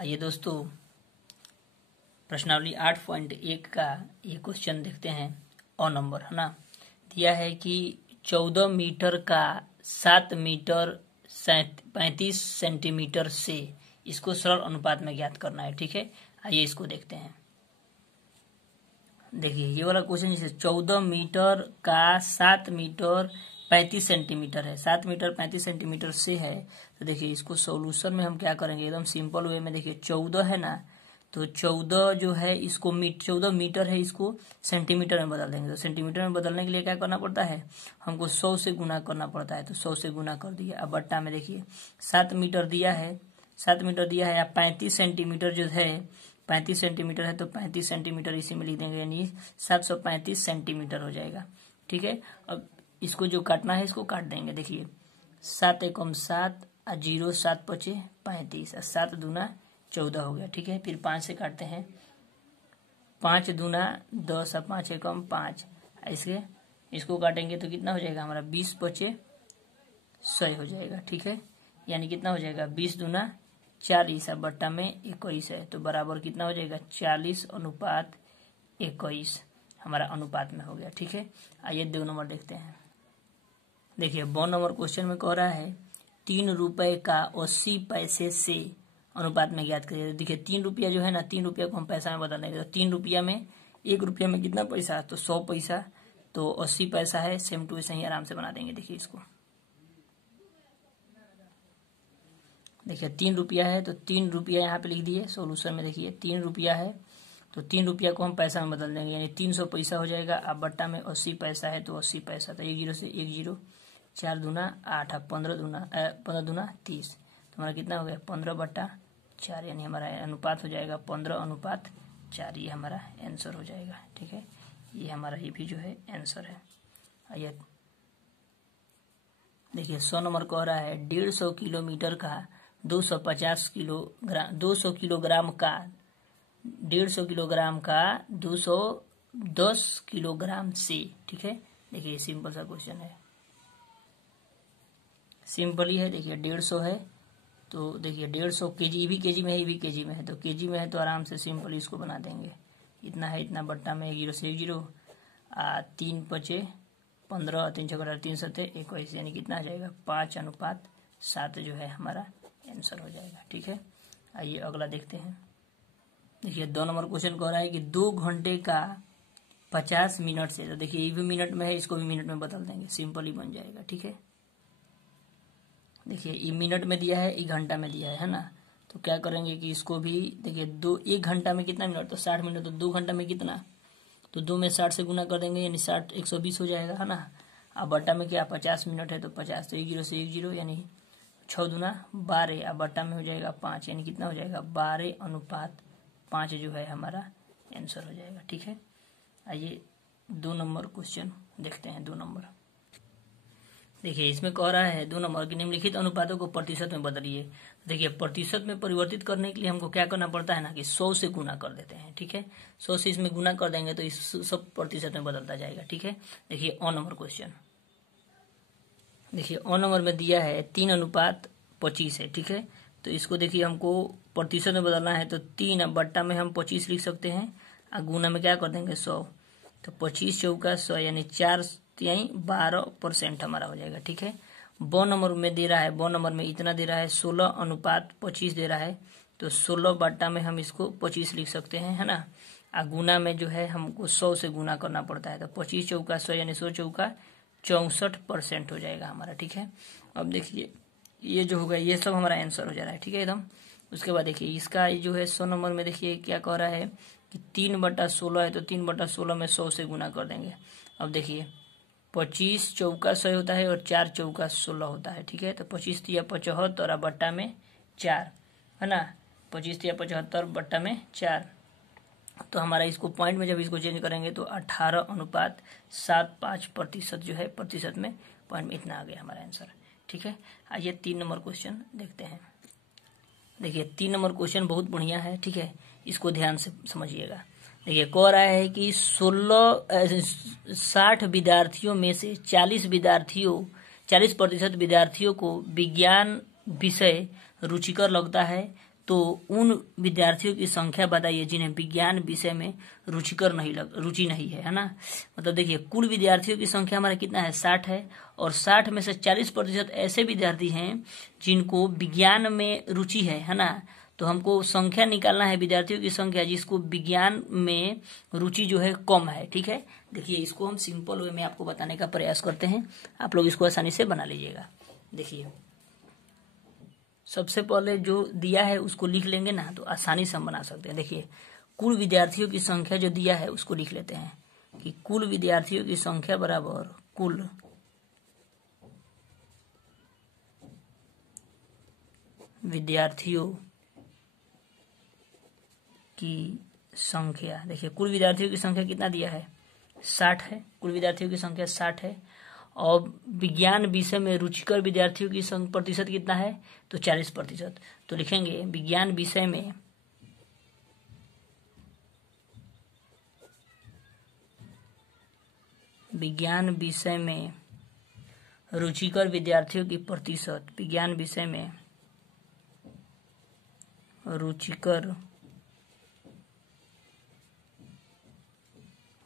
आइए दोस्तों, प्रश्नावली 8.1 का ये क्वेश्चन देखते हैं। और नंबर है ना, दिया है कि 14 मीटर का 7 मीटर 35 सेंटीमीटर से इसको सरल अनुपात में ज्ञात करना है। ठीक है, आइए इसको देखते हैं। देखिए ये वाला क्वेश्चन जैसे 14 मीटर का 7 मीटर 35 सेंटीमीटर है, 7 मीटर 35 सेंटीमीटर से है। तो देखिए इसको सॉल्यूशन में हम क्या करेंगे, एकदम सिंपल वे में। देखिए 14 है ना, तो 14 जो है इसको 14 मीटर है, इसको सेंटीमीटर में बदल देंगे। तो सेंटीमीटर में बदलने के लिए क्या करना पड़ता है, हमको 100 से गुना करना पड़ता है। तो 100 से गुना कर दिया। अब बट्टा में देखिए 7 मीटर दिया है, 7 मीटर दिया है, या 35 सेंटीमीटर जो है 35 सेंटीमीटर है, तो 35 सेंटीमीटर इसी में लिख देंगे, यानी 735 सेंटीमीटर हो जाएगा। ठीक है, अब इसको जो काटना है इसको काट देंगे। देखिए 7 एकम 7 और 0 7 पचे 35 और 7 दूना 14 हो गया। ठीक है, फिर 5 से काटते हैं, 5 दूना 10 और 5 एकम 5। इसको काटेंगे तो कितना हो जाएगा हमारा, 20 पचे 100 हो जाएगा। ठीक है, यानी कितना हो जाएगा, 20 दूना 40 और बट्टा में 21 है, तो बराबर कितना हो जाएगा, 40:21 हमारा अनुपात में हो गया। ठीक है, आइए 2 नंबर देखते हैं। देखिए 2 नंबर क्वेश्चन में कह रहा है 3 रुपए का 80 पैसे से अनुपात में ज्ञात करिए। देखिए 3 रुपया जो है ना, 3 रुपया को हम पैसा में बदल देंगे। तो 3 रुपया में 1 रुपया में कितना पैसा, तो 100 पैसा, तो 80 पैसा है। सेम टू वैसे ही आराम से बना देंगे। देखिए इसको, देखिए 3 रुपया है, तो 3 रुपया यहाँ पे लिख दिए सॉल्यूशन में। देखिए 3 रुपया है, तो 3 रुपया को हम पैसा में बदल देंगे, यानी 300 पैसा हो जाएगा। अब बट्टा में 80 पैसा है, तो 80 पैसा, तो 1 0 से 1 0, 4 दूना 8 और 15 दूना 30, तो हमारा कितना हो गया, 15/4, यानी हमारा अनुपात हो जाएगा 15:4। ये हमारा आंसर हो जाएगा। ठीक है, ये हमारा ये भी जो है आंसर है। आइए देखिए 100 नंबर कह रहा है 150 किलोमीटर का 250 किलोग्राम 200 किलोग्राम का 150 किलोग्राम का 210 किलोग्राम से। ठीक है, देखिए सिंपल सा क्वेश्चन है, सिंपल ही है। देखिए 150 है, तो देखिए 150 केजी, भी केजी में है, भी केजी में है, तो केजी में है तो आराम से सिंपल इसको बना देंगे। इतना है, इतना बट्टा में 1 0 से 1 0, 3 पचे 15, 3 छः 3 7 21, यानी कितना आ जाएगा, 5:7 जो है हमारा आंसर हो जाएगा। ठीक है, आइए अगला देखते हैं। देखिए 2 नंबर क्वेश्चन कह रहा है कि 2 घंटे का 50 मिनट से, तो देखिए ये भी मिनट में है, इसको भी मिनट में बदल देंगे, सिंपल ही बन जाएगा। ठीक है, देखिए ये मिनट में दिया है, 1 घंटा में दिया है ना, तो क्या करेंगे कि इसको भी देखिए 1 घंटा में कितना मिनट, तो 60 मिनट, तो 2 घंटा में कितना, तो 2 में 60 से गुना कर देंगे, यानी 60 120 हो जाएगा, है ना। अब बट्टा में क्या 50 मिनट है, तो 50, तो 1 0 से 1 0, यानी 6 दूना 12, अब बट्टा में हो जाएगा 5, यानी कितना हो जाएगा, 12:5 जो है हमारा आंसर हो जाएगा। ठीक है, आइए 2 नंबर क्वेश्चन देखते हैं। 2 नंबर देखिए इसमें कह रहा है 2 नंबर की निम्नलिखित अनुपातों को प्रतिशत में बदलिए। देखिए प्रतिशत में परिवर्तित करने के लिए हमको क्या करना पड़ता है ना, कि 100 से गुना कर देते हैं। ठीक है, 100 से इसमें गुना कर देंगे तो इस सब प्रतिशत में बदलता जाएगा। ठीक है, देखिए 2 नंबर क्वेश्चन, देखिए 2 नंबर में दिया है 3:25 है। ठीक है, तो इसको देखिए हमको प्रतिशत में बदलना है, तो 3 बट्टा में हम 25 लिख सकते हैं, और गुना में क्या कर देंगे 100, तो 25 चौका 100, यानी 4 12% हमारा हो जाएगा। ठीक है, 2 नंबर में दे रहा है, 2 नंबर में इतना दे रहा है 16:25 दे रहा है, तो 16 बट्टा में हम इसको 25 लिख सकते हैं, है ना। और गुना में जो है हमको 100 से गुना करना पड़ता है, तो 25 चौका 100, यानी 100 चौका 64% हो जाएगा हमारा। ठीक है, अब देखिए ये जो होगा ये सब हमारा आंसर हो जा रहा है। ठीक है एकदम। उसके बाद देखिए इसका जो है 100 नंबर में देखिए क्या कह रहा है कि 3/16 है, तो 3/16 में 100 से गुना कर देंगे। अब देखिए 25 चौका 100 होता है, और 4 चौका 16 होता है। ठीक है, तो 25 तिया 75 और बट्टा में 4, है ना, 25 तिया 75 बट्टा में 4, तो हमारा इसको पॉइंट में जब इसको चेंज करेंगे तो 18:75% जो है प्रतिशत में पॉइंट में इतना आ गया हमारा आंसर। ठीक है, आइए 3 नंबर क्वेश्चन देखते हैं। देखिए 3 नंबर क्वेश्चन बहुत बढ़िया है। ठीक है, इसको ध्यान से समझिएगा। देखिए कह रहा है कि 60 विद्यार्थियों में से 40% विद्यार्थियों को विज्ञान विषय रुचिकर लगता है, तो उन विद्यार्थियों की संख्या बताइए जिन्हें विज्ञान विषय में रुचि नहीं है ना। मतलब देखिए कुल विद्यार्थियों की संख्या हमारा कितना है 60 है, और 60 में से 40% ऐसे विद्यार्थी हैं जिनको विज्ञान में रुचि है ना। तो हमको संख्या निकालना है विद्यार्थियों की संख्या जिसको विज्ञान में रुचि जो है कम है। ठीक है, देखिए इसको हम सिंपल वे में आपको बताने का प्रयास करते हैं, आप लोग इसको आसानी से बना लीजिएगा। देखिए सबसे पहले जो दिया है उसको लिख लेंगे ना तो आसानी से हम बना सकते हैं। देखिए कुल विद्यार्थियों की संख्या जो दिया है उसको लिख लेते हैं कि कुल विद्यार्थियों की संख्या बराबर कुल विद्यार्थियों की संख्या। देखिए कुल विद्यार्थियों की संख्या कितना दिया है 60 है, कुल विद्यार्थियों की संख्या 60 है, और विज्ञान विषय में रुचिकर विद्यार्थियों की प्रतिशत कितना है तो 40%। तो लिखेंगे विज्ञान विषय में रुचिकर विद्यार्थियों की प्रतिशत, विज्ञान विषय में रुचिकर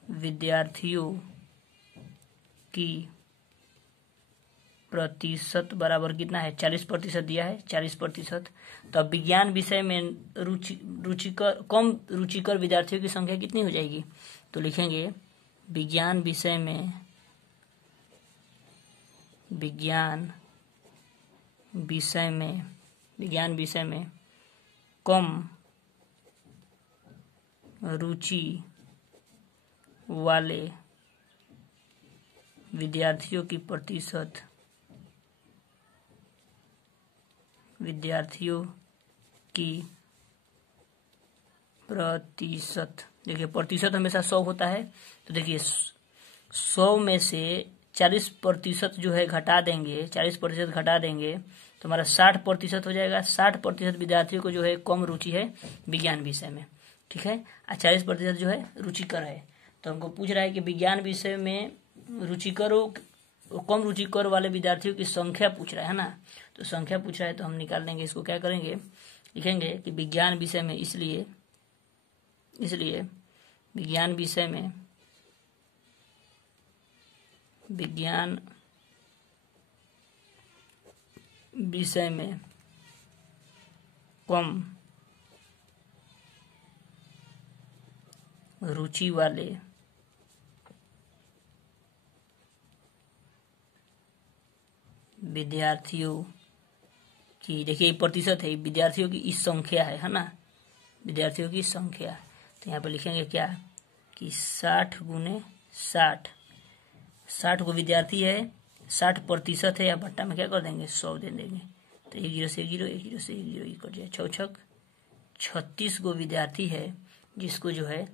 विद्यार्थियों की प्रतिशत बराबर कितना है 40% दिया है 40%। तो अब विज्ञान विषय में रुचिकर विद्यार्थियों की संख्या कितनी हो जाएगी तो लिखेंगे विज्ञान विषय में कम रुचि वाले विद्यार्थियों की प्रतिशत देखिए प्रतिशत हमेशा 100 होता है, तो देखिए 100 में से 40% जो है घटा देंगे, 40% घटा देंगे तो हमारा 60% हो जाएगा। 60% विद्यार्थियों को जो है कम रुचि है विज्ञान विषय में। ठीक है, और 40% जो है रुचिकर है। तो हमको पूछ रहा है कि विज्ञान विषय में कम रुचिकर वाले विद्यार्थियों की संख्या पूछ रहा है ना। तो संख्या पूछ रहा है तो हम निकाल देंगे इसको, क्या करेंगे लिखेंगे कि विज्ञान विषय में इसलिए विज्ञान विषय में कम रुचि वाले विद्यार्थियों की, देखिए प्रतिशत है, विद्यार्थियों की इस संख्या है ना, विद्यार्थियों की संख्या। तो यहाँ पे लिखेंगे क्या कि 60 गुने 60 को विद्यार्थी है, 60% है, या भट्टा में क्या कर देंगे 100 दे देंगे। तो 1 0 से 1 0, 1 0 से 1 0 कट जाए, 6 6 36 गो विद्यार्थी है जिसको जो है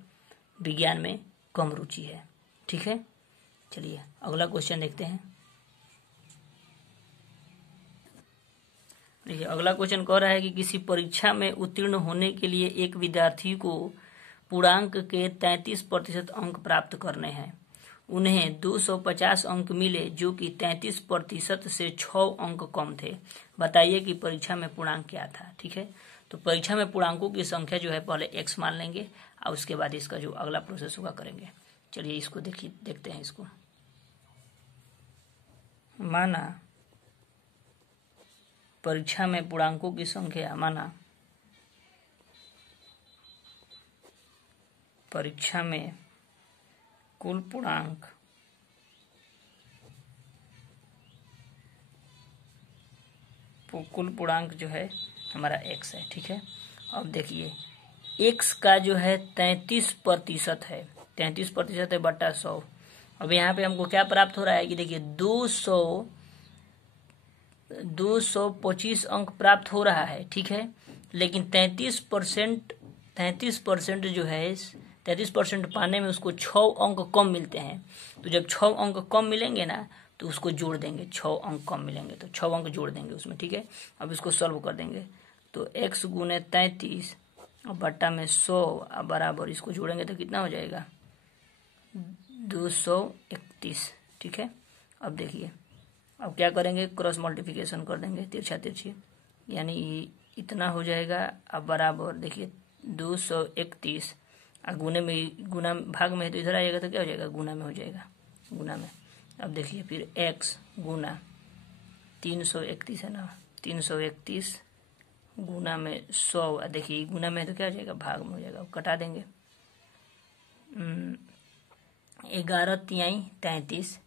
विज्ञान में कम रुचि है। ठीक है, चलिए अगला क्वेश्चन देखते हैं। देखिए अगला क्वेश्चन कह रहा है कि किसी परीक्षा में उत्तीर्ण होने के लिए एक विद्यार्थी को पूर्णांक के 33% अंक प्राप्त करने हैं। उन्हें 250 अंक मिले जो कि 33% से 6 अंक कम थे। बताइए कि परीक्षा में पूर्णांक क्या था। ठीक है, तो परीक्षा में पूर्णांकों की संख्या जो है पहले x मान लेंगे और उसके बाद इसका जो अगला प्रोसेस होगा करेंगे। चलिए इसको देखते हैं। इसको माना परीक्षा में पूर्णांकों की संख्या, माना परीक्षा में कुल पूर्णांक जो है हमारा x है। ठीक है, अब देखिए x का जो है 33% है, 33% है बटा 100। अब यहाँ पे हमको क्या प्राप्त हो रहा है कि देखिए 225 अंक प्राप्त हो रहा है। ठीक है, लेकिन 33% जो है 33% पाने में उसको 6 अंक कम मिलते हैं। तो जब 6 अंक कम मिलेंगे ना तो उसको जोड़ देंगे, 6 अंक कम मिलेंगे तो 6 अंक जोड़ देंगे उसमें। ठीक है, अब इसको सॉल्व कर देंगे तो x गुने 33 और बट्टा में 100 बराबर, इसको जोड़ेंगे तो कितना हो जाएगा 231। ठीक है, अब देखिए अब क्या करेंगे, क्रॉस मल्टीप्लिकेशन कर देंगे, तिरछा तिरछी, यानी इतना हो जाएगा। अब बराबर देखिए 231 गुने में, गुना भाग में है तो इधर आएगा तो क्या हो जाएगा, गुना में हो जाएगा, गुना में। अब देखिए फिर x गुना 331 है ना, 331 गुना में 100, देखिए गुना में तो क्या हो जाएगा, भाग में हो जाएगा। अब कटा देंगे 11 तिहाई 33,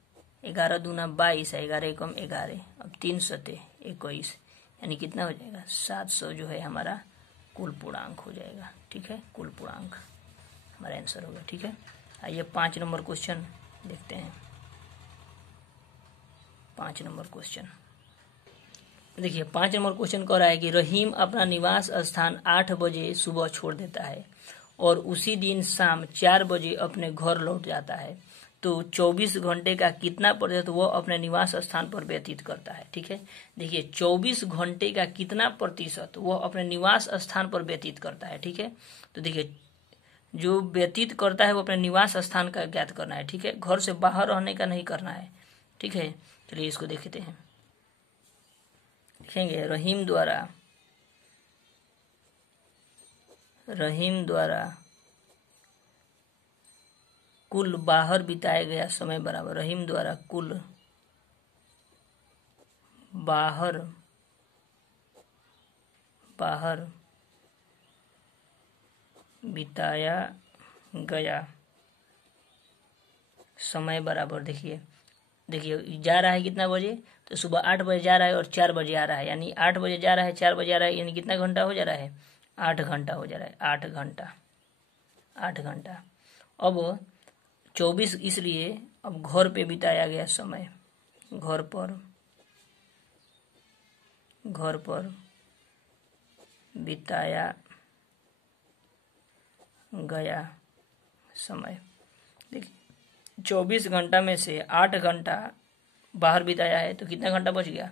11 दूना 22, 11 एकम 11, अब 3 सते 21, यानी कितना हो जाएगा 700 जो है हमारा कुल पूर्णांक हो जाएगा। ठीक है, कुल पूर्णांक हमारा आंसर होगा। ठीक है, आइए 5 नंबर क्वेश्चन देखते हैं। 5 नंबर क्वेश्चन देखिए, 5 नंबर क्वेश्चन कह रहा है कि रहीम अपना निवास स्थान 8 बजे सुबह छोड़ देता है और उसी दिन शाम 4 बजे अपने घर लौट जाता है, तो 24 घंटे का कितना प्रतिशत वह अपने निवास स्थान पर व्यतीत करता है। ठीक है, देखिए 24 घंटे का कितना प्रतिशत वह अपने निवास स्थान पर व्यतीत करता है। ठीक है, तो देखिए जो व्यतीत करता है वो अपने निवास स्थान का ज्ञात करना है। ठीक है, घर से बाहर रहने का नहीं करना है। ठीक है, चलिए इसको देखते हैं। लिखेंगे रहीम द्वारा कुल बाहर बिताया गया समय बराबर, रहीम द्वारा कुल बाहर बिताया गया समय बराबर, देखिए जा रहा है कितना बजे, तो सुबह 8 बजे जा रहा है और 4 बजे आ रहा है, यानी 8 बजे जा रहा है 4 बजे आ रहा है, यानी कितना घंटा हो जा रहा है, 8 घंटा हो जा रहा है, 8 घंटा। अब 24 इसलिए अब घर पे बिताया गया समय, घर पर बिताया गया समय, देखिए 24 घंटा में से 8 घंटा बाहर बिताया है तो कितना घंटा बच गया,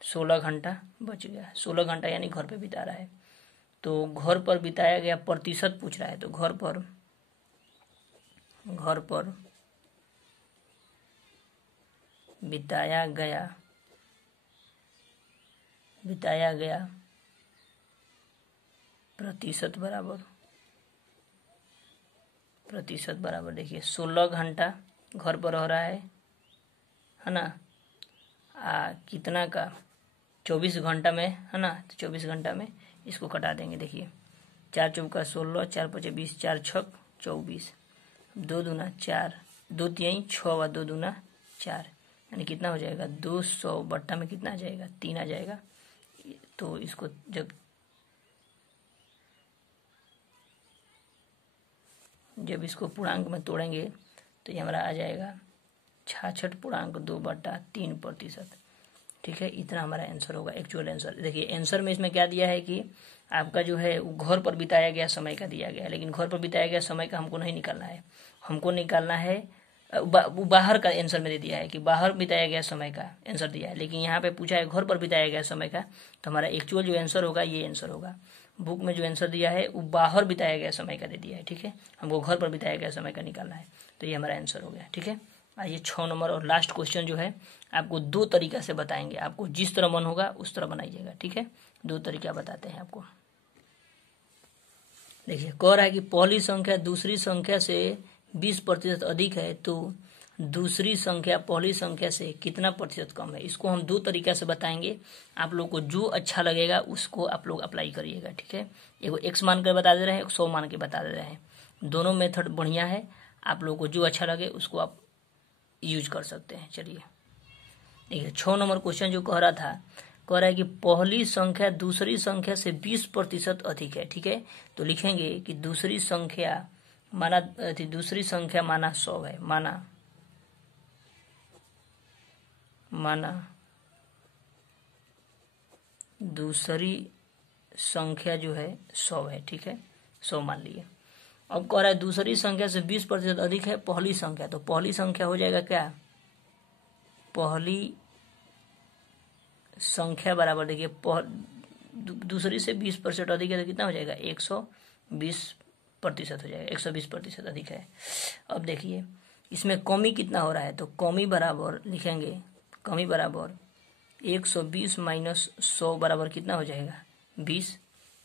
16 घंटा बच गया। 16 घंटा यानी घर पे बिता रहा है। तो घर पर बिताया गया प्रतिशत पूछ रहा है, तो घर पर बिताया गया प्रतिशत बराबर देखिए 16 घंटा घर पर रह रहा है ना, कितना का 24 घंटा में है ना, तो 24 घंटा में इसको कटा देंगे। देखिए 4 चौका 16, 4 पचे 20, 4 छक 24, 2 दूना 4, 2 तिहाई 6 व 2 दूना 4, यानी कितना हो जाएगा 200 बट्टा में कितना आ जाएगा, 3 आ जाएगा। तो इसको जब इसको पूर्णांक में तोड़ेंगे तो ये हमारा आ जाएगा 66.2/3%। ठीक है, इतना हमारा आंसर होगा, एक्चुअल आंसर। देखिए आंसर में इसमें क्या दिया है कि आपका जो है घर पर बिताया गया समय का दिया गया है, लेकिन घर पर बिताया गया समय का हमको नहीं निकालना है, हमको निकालना है बाहर का। आंसर में दे दिया है कि बाहर बिताया गया समय का आंसर दिया है, लेकिन यहाँ पे पूछा है घर पर बिताया गया समय का, तो हमारा एक्चुअल जो आंसर होगा ये आंसर होगा। बुक में जो आंसर दिया है वो बाहर बिताया गया समय का दे दिया है। ठीक है, हमको घर पर बिताया गया समय का निकालना है, तो ये हमारा आंसर हो गया। ठीक है, आइए 6 नंबर और लास्ट क्वेश्चन जो है आपको 2 तरीका से बताएंगे, आपको जिस तरह मन होगा उस तरह बनाइएगा। ठीक है, 2 तरीका बताते हैं आपको। देखिए कह रहा है कि पहली संख्या दूसरी संख्या से 20% अधिक है, तो दूसरी संख्या पहली संख्या से कितना प्रतिशत कम है। इसको हम 2 तरीका से बताएंगे, आप लोग को जो अच्छा लगेगा उसको आप लोग अप्लाई करिएगा। ठीक है, एगो x मान कर बता दे रहे हैं, 100 मान के बता दे रहे हैं, दोनों मेथड बढ़िया है, आप लोग को जो अच्छा लगे उसको आप यूज कर सकते हैं। चलिए देखिए 6 नंबर क्वेश्चन जो कह रहा है कि पहली संख्या दूसरी संख्या से 20% अधिक है। ठीक है, तो लिखेंगे कि दूसरी संख्या माना 100 है, माना दूसरी संख्या जो है 100 है। ठीक है, 100 मान लिए। अब कह रहा है दूसरी संख्या से 20% अधिक है पहली संख्या, तो पहली संख्या हो जाएगा क्या, पहली संख्या बराबर, देखिए दूसरी से 20% अधिक है तो कितना हो जाएगा 120% हो जाएगा, 120% अधिक है। अब देखिए इसमें कमी कितना हो रहा है, तो कमी बराबर लिखेंगे, कमी बराबर 120 - 100 बराबर कितना हो जाएगा 20,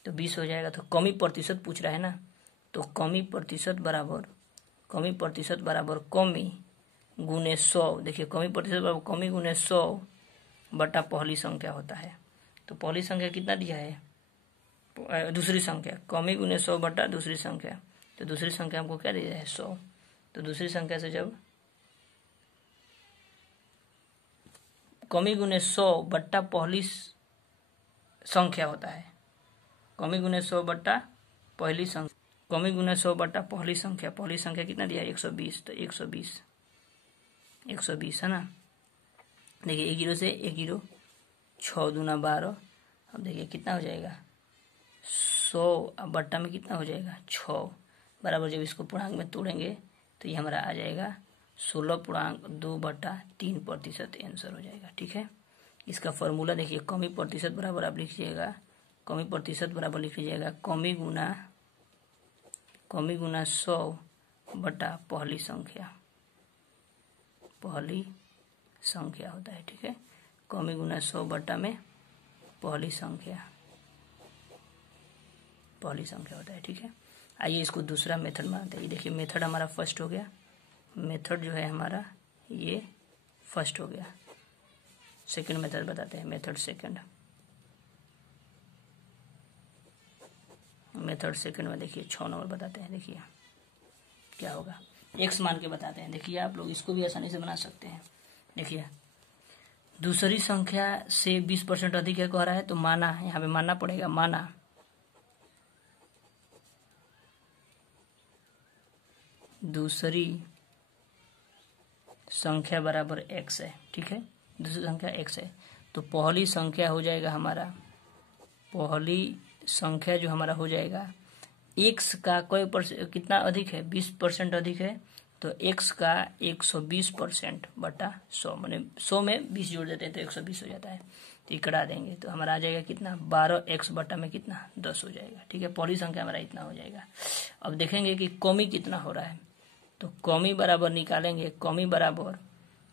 तो 20 हो जाएगा। तो कमी प्रतिशत पूछ रहा है ना, तो कमी प्रतिशत बराबर कमी गुने 100। देखिए कमी प्रतिशत बराबर कमी गुने 100 बटा पहली संख्या होता है। तो पहली संख्या कितना दिया है, दूसरी संख्या, कमी गुने 100 बटा दूसरी संख्या। तो दूसरी संख्या हमको क्या दिया है, 100। तो दूसरी संख्या से जब कमी गुने 100 बट्टा पहली संख्या होता है, कमी गुने 100 बट्टा पहली संख्या, कमी गुने 100 बट्टा पहली संख्या कितना दिया है, 120। तो 120 है ना। देखिए 1 0 से 1 0, 6 दूना 12। अब देखिए कितना हो जाएगा, 100 अब बट्टा में कितना हो जाएगा, 6 बराबर। जब इसको पूर्णांक में तोड़ेंगे तो ये हमारा आ जाएगा 16.2/3% आंसर हो जाएगा। ठीक है, इसका फॉर्मूला देखिए, कमी प्रतिशत बराबर आप लिखिएगा, कमी प्रतिशत बराबर लिख लीजिएगा कमी गुना 100 बटा पहली संख्या होता है। ठीक है, कमी गुना 100 बटा में पहली संख्या होता है। ठीक है, आइए इसको दूसरा मेथड मानते हैं। देखिए मेथड हमारा फर्स्ट हो गया, मेथड जो है हमारा ये फर्स्ट हो गया। सेकंड मेथड बताते हैं, मेथड सेकंड में देखिए 6 नंबर बताते हैं। देखिए क्या होगा, x मान के बताते हैं। देखिए आप लोग इसको भी आसानी से बना सकते हैं। देखिए दूसरी संख्या से 20% अधिक है कह रहा है, तो माना, यहाँ पे मानना पड़ेगा, माना दूसरी संख्या बराबर x है। ठीक है, दूसरी संख्या x है, तो पहली संख्या हो जाएगा हमारा, पहली संख्या जो हमारा हो जाएगा x का कितना अधिक है, 20% अधिक है, तो x का 120% बटा 100, मैंने 100 में 20 जोड़ देते हैं तो 120 हो जाता है। तो ये कटा देंगे तो हमारा आ जाएगा कितना, 12x बटा में कितना, 10 हो जाएगा। ठीक है, पहली संख्या हमारा इतना हो जाएगा। अब देखेंगे कि कमी कितना हो रहा है, तो कमी बराबर निकालेंगे, कमी बराबर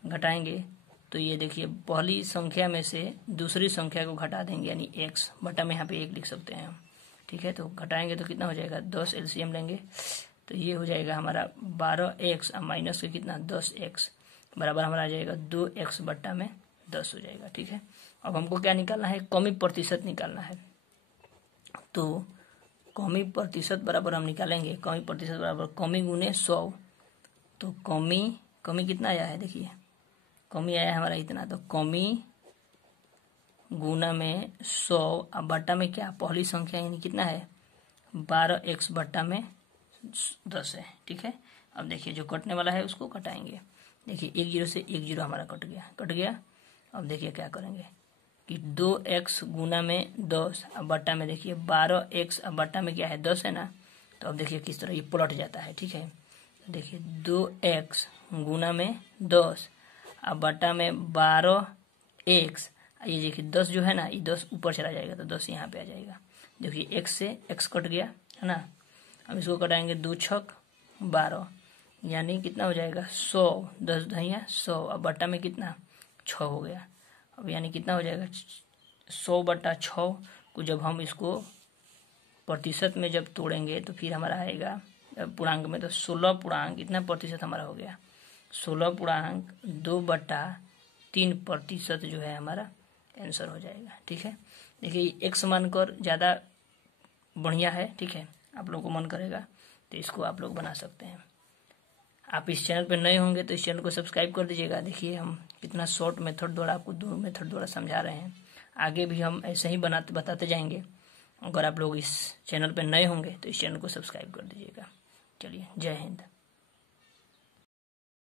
घटाएंगे, तो ये देखिए पहली संख्या में से दूसरी संख्या को घटा देंगे, यानी x बटा में यहाँ पे 1 लिख सकते हैं हम। ठीक है, तो घटाएंगे तो कितना हो जाएगा, 10 एलसीएम लेंगे तो ये हो जाएगा हमारा 12x माइनस के कितना, 10x बराबर हमारा आ जाएगा 2x बटा में 10 हो जाएगा। ठीक है, अब हमको क्या निकालना है, कमी प्रतिशत निकालना है। तो कमी प्रतिशत बराबर हम निकालेंगे, कमी प्रतिशत बराबर कमी गुने 100। तो कमी कितना आया है, देखिए कमी आया है हमारा इतना, तो कमी गुना में 100 अब बटा में क्या, पहली संख्या यानी कितना है, 12x बटा में 10 है। ठीक है, अब देखिए जो कटने वाला है उसको कटाएंगे। देखिए 1 0 से 1 0 हमारा कट गया। अब देखिए क्या करेंगे कि 2x गुना में 10 अब बटा में, देखिए 12x अब बटा में क्या है, 10 है ना। तो अब देखिए किस तरह ये पलट जाता है। ठीक है, देखिए 2x गुना में 10 अब बटा में 12x, ये देखिए 10 जो है ना, ये 10 ऊपर चला जाएगा तो 10 यहाँ पे आ जाएगा। देखिए x से x कट गया है ना। अब इसको कटाएंगे, 2 छक 12 यानी कितना हो जाएगा, 100, 10 दहिया 100 अब बटा में कितना, 6 हो गया। अब यानी कितना हो जाएगा, 100 बटा 6 को जब हम इसको प्रतिशत में जब तोड़ेंगे तो फिर हमारा आएगा पूर्णांक में, तो 16 पूर्णांक इतना प्रतिशत हमारा हो गया, 16.2/3% जो है हमारा आंसर हो जाएगा। ठीक है, देखिए x मानकर ज़्यादा बढ़िया है। ठीक है, आप लोगों को मन करेगा तो इसको आप लोग बना सकते हैं। आप इस चैनल पर नए होंगे तो इस चैनल को सब्सक्राइब कर दीजिएगा। देखिए हम कितना शॉर्ट मेथड द्वारा आपको 2 मेथड द्वारा समझा रहे हैं, आगे भी हम ऐसे ही बताते जाएंगे। अगर आप लोग इस चैनल पर नए होंगे तो इस चैनल को सब्सक्राइब कर दीजिएगा। चलिए, जय हिंद।